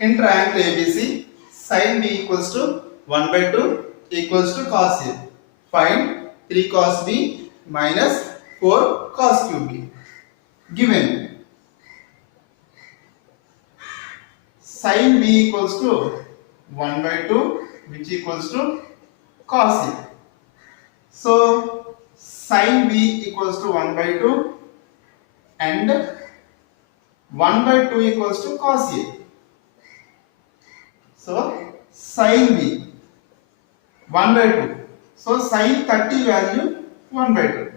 In triangle ABC, sin B equals to 1 by 2 equals to cos A. Find 3 cos B minus 4 cos cube B. Given sin B equals to 1 by 2 which equals to cos A. So sin B equals to 1 by 2 and 1 by 2 equals to cos A. So sin B 1 by 2. So sin 30 value 1 by 2.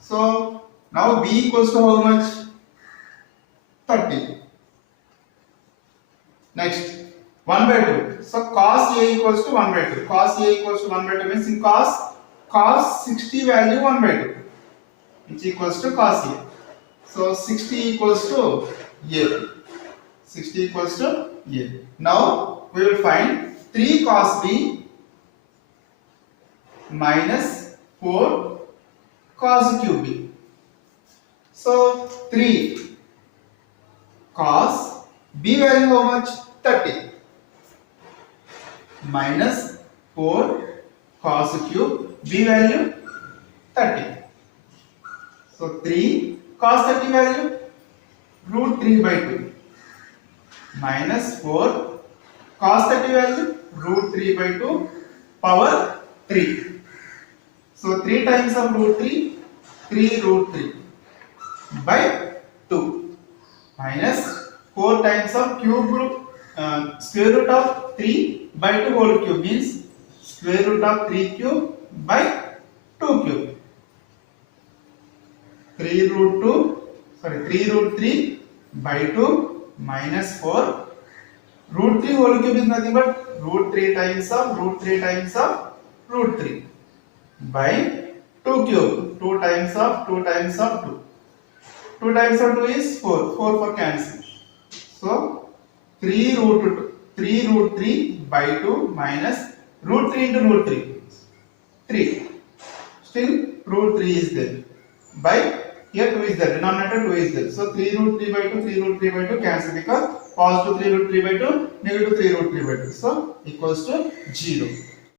So now B equals to how much? 30. Next 1 by 2. So cos A equals to 1 by 2. Cos A equals to 1 by 2 means in cos 60 value 1 by 2 which equals to cos A. So 60 equals to A. 60 equals to A. Now we will find 3 cos B minus 4 cos cube B. So 3 cos B value how much? 30 minus 4 cos cube B value 30. So 3 cos 30 value root 3 by 2 minus 4 cos 30 value root 3 by 2 power 3. So 3 times of root 3, 3 root 3 by 2 minus 4 times of cube root square root of 3 by 2 whole cube means square root of 3 cube by 2 cube. 3 root 3 by 2 minus 4 root 3 whole cube is nothing but root 3 times of root 3 times of root 3 by 2 cube. 2 times of 2 times of 2. 2 times of 2 is 4. 4 for cancel. So 3 root 3 by 2 minus root 3 into root 3. 3. Still root 3 is there. By here 2 is there. Denominator 2 is there. So 3 root 3 by 2, 3 root 3 by 2 cancel because positive 3 root 3 by 2, negative 3 root 3 by 2. So equals to 0.